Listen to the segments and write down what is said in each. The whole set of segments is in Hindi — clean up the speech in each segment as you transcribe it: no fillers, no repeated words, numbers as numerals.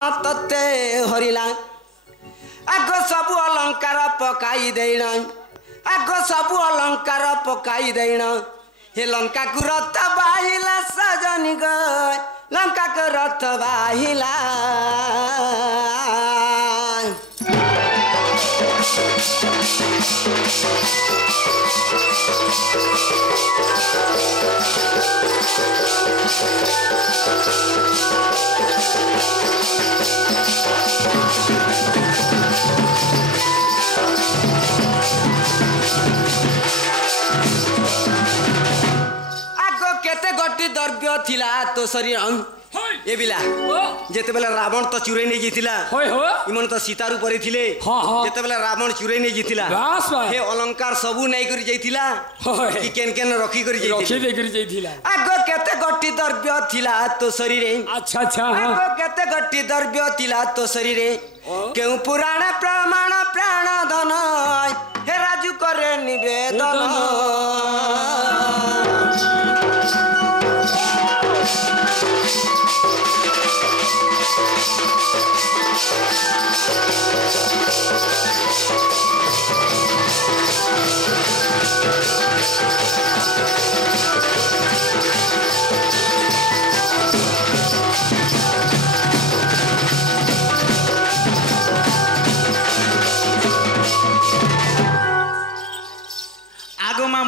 तत्ते हरिला आग सब अलंकार पकाई देना आग सब अलंकार पकाई देना हे लंका को रथ बाहिला सजनी ग लंका को रथ बाहिला द्रव्य थिला तो शरीर ये बिला जेते बेला रावण तो चुरे नहीं जीतिला इमन तो सीतार ऊपर थिले जेते बेला रावण चुरे नहीं जीतिला हे अलंकार सबु नहीं करी जाइतिला कि केन केन रखी करी जाइतिला आगो केते गट्टी द्रव्य थिला तो शरीर अच्छा अच्छा आगो केते गट्टी द्रव्य थिला तो शरीर केउ पुराण प्रमाण प्राण धन हे राजू करे निवेदन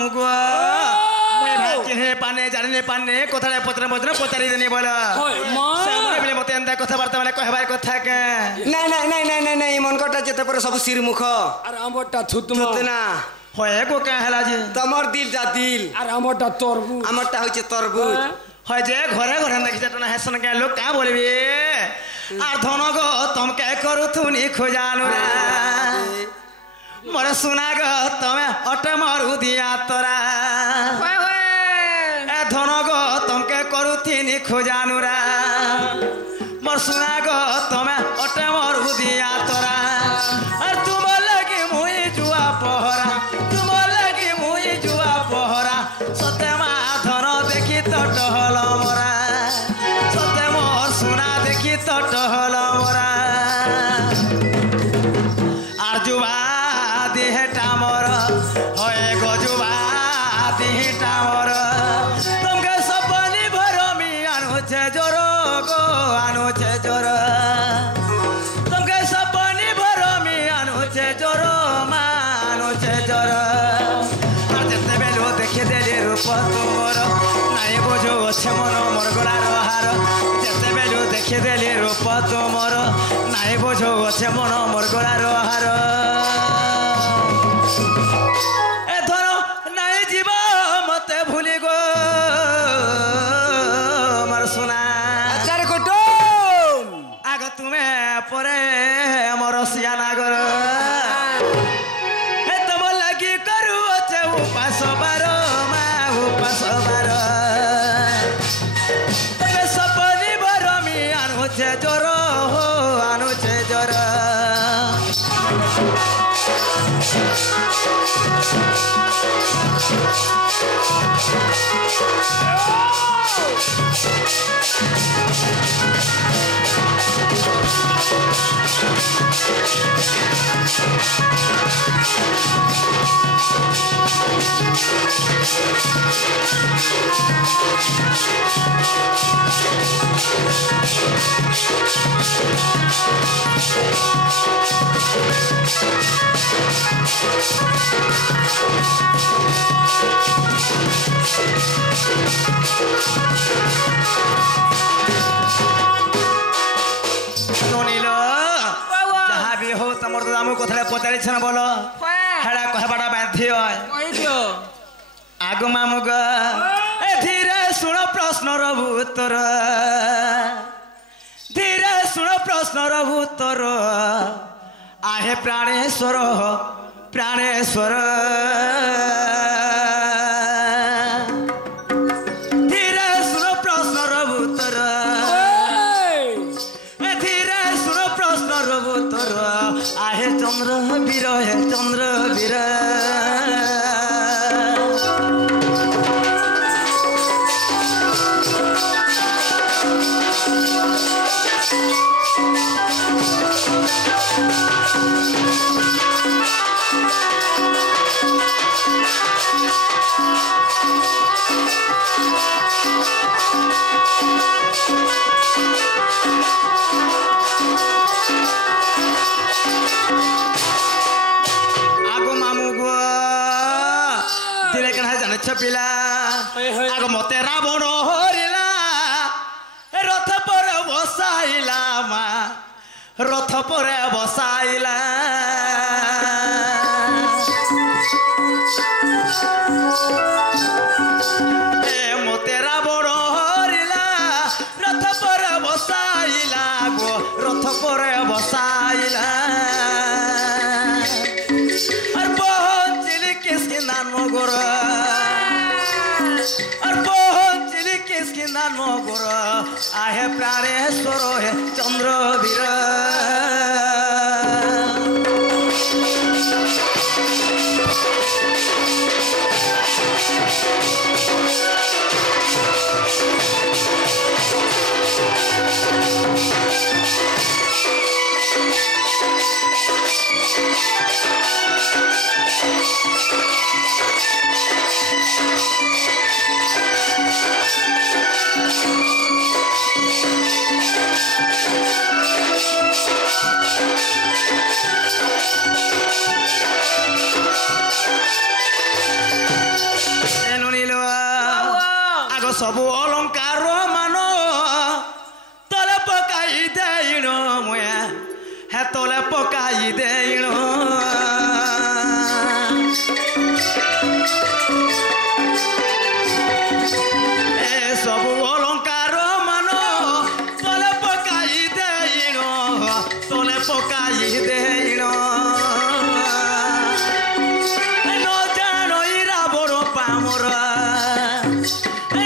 मुगो मैं भाग्य है पाने जाने पाने कोथारे पत्र मत्र पचारि देनी बोला सामने बेले मते अंदा कथा वार्ता वाला कहबार कथा के नहीं नहीं नहीं नहीं नहीं नहीं मन कटा जेते पर सब सिर मुख अरे हमटा थुतना होए को का हला जे तमर दिल जा दिल अरे हमटा तरबूज हमटा होचे तरबूज होय जे घरे घरे देखि जटना हेसन के लोग का बोलबे आर धन गो तुम के करू थुनी खोजानु रे मोर सुना गो तमे अट मारू दिया तोरा ए धन गो तुमके करू थीनी खोजानु रा मोर सुना गो तमे अट मारू दिया तोरा और तुम लगी मुई जुआ पहरा तुम लगी मुई जुआ पहरा सते मा धन देखी तो टहल मोरा सते मोर सुना देखी तो टहल मोरा आर जुआ टामर होए गजुबा दिहिटा मोर तुमके सपनी भरमी आनुछे जोर गो आनुछे जोर तुमके सपनी भरमी आनुछे जोर मा आनुछे जोर আর যেতে বেলো দেখে দেলি রূপ তোর নাই বুঝো আছে মন মোর গলার হার যেতে বেলো দেখে দেলি রূপ তোর নাই বুঝো আছে মন মোর গলার হার ए धरो नहीं जीव मते भूली गो मर सुना आचार्य कुटुम आग तुमे परे मोर सियाना गर ए तुम लगी करू छे उपास बारो मा उपास बारो तबे सपनी भरमी आनु छे जोर हो आनु छे जोर जहाँ भी हो तमर तो दामू कथा पचारि छन बोलो हेड़ा कहबाटा बाध्य आगु मामुग ए धीरे सुन प्रश्न र उत्तर धीरे सुन प्रश्न र उत्तर आहे प्राणेश्वर प्राणेश्वर धीरे सुन प्रश्न र उत्तर धीरे सुन प्रश्न र उत्तर आहे चंद्र वीर हे चंद्र वीर জানিছ পিলা আগ মতে রাবণ হরিলা রথ পরে বসাইলা মা রথ পরে বসাইলা মতে রাবণ হরিলা রথ পরে বসাইলা গো রথ পরে বসাইলা আর পৌঁছিলি কিসকিন্দান মগর আর পৌঁছিলি কিসকিন্দান মগর আহে প্রাণেশ্বর হে চন্দ্রবীর সবু অলঙ্কার মান তলে পকাই দেইণ মুয়া হে তলে পকাই দেইণ এ সবু অলঙ্কার মান তলে পকাই দেইণ তলে পকাই দেইণ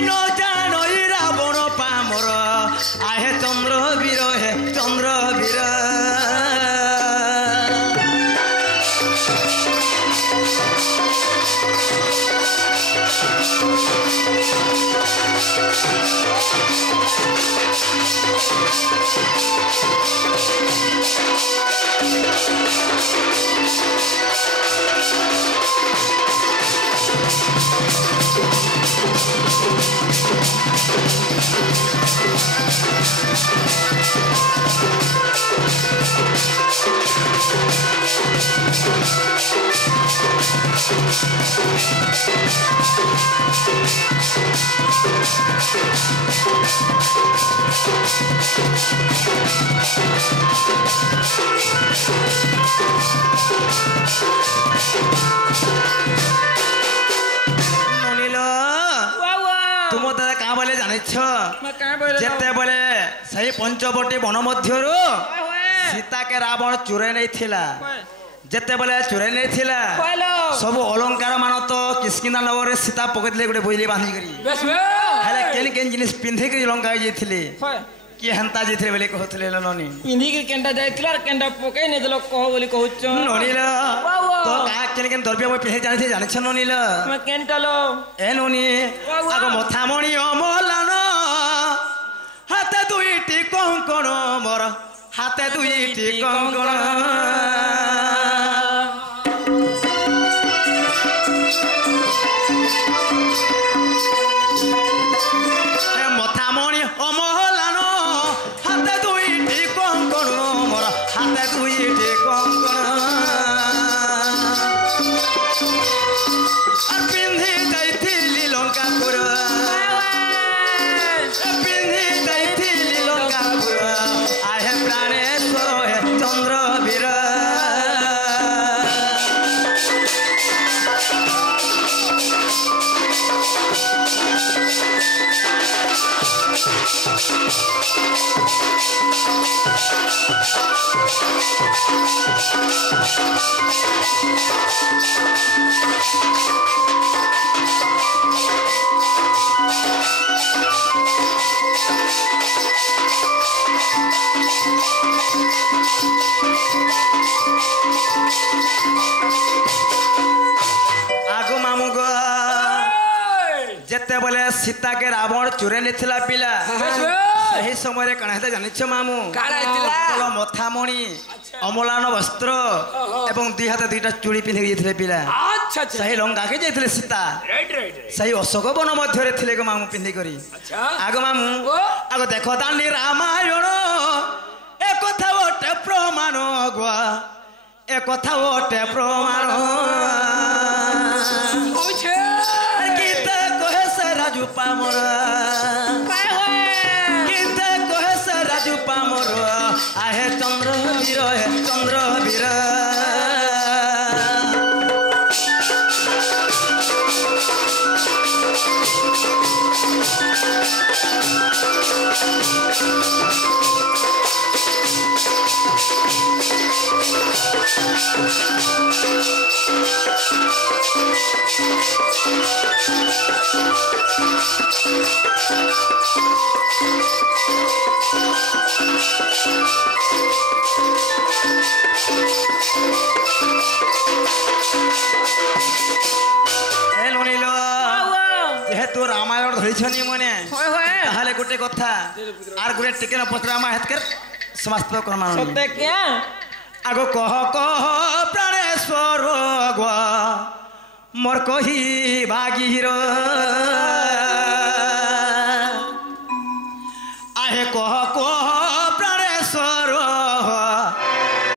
ন জানই রাবণ পামর আহে চন্দ্রবীর হে চন্দ্রবীর तुम दादा क्या बोले जाने जेते बोले सही पंचवटी वन मध्य सीता के रावण चुरे नहीं थिला जेते बोले चुरे नहीं थिला सब अलंकार मान तो किसकिंदा नगर सीता पकड़ले गोटे बोइली बांधी करी हेले केन केन जिनिस पिंधि करी लंका जाइथिले कि हंता जाइथिले बोले कहथले ननी पिंधि के केंडा जाइथिला और केंडा पकई ने देलो कह बोली कहउछ ननील तो का केन केन द्रव्य म पिहे जानि जानि छ ननील म केंटालो ए ननी आगो मथामणि अमलान हाते दुईटी कंकण मोर हाते दुईटी कंकण मथामणि अमलान हाते दुईटी कंकण मोर हाते दुईटी कंकण पिंधि जाइथिली लंकापुर पिंधि जाइथिली लंकापुर आहे प्राणेश्वर हे चंद्रबीर आगो मामू गो जेते बोले सीता के रावण चुरे नेथिला पिला सही समय कण हेता जानिछ मामू काला मथामणि अमलान वस्त्र एवं दुई हाथ दुईटा चूड़ी पिंधि जाइथिले पिला अच्छा सही लंका के जाइथिले सीता सही अशोक वन मध्य थिले गो मामू पिंधि करी आगो मामू आगो देखो दानी रामायण ए कथा ओटे प्रमाण गो ए कथा ओटे प्रमाण गीता कहे से राजू पामर गीता कहे से राजू पामर आहे चंद्र वीर हे चंद्र वीर जेहेतु रामायण धरी मने ताहले गोटे कथा आर गोटे टिके न पचरा मा हेतकर समाप्त करमा सत्य क्या आगो कह प्राणेश्वर गो मोर कही भागीर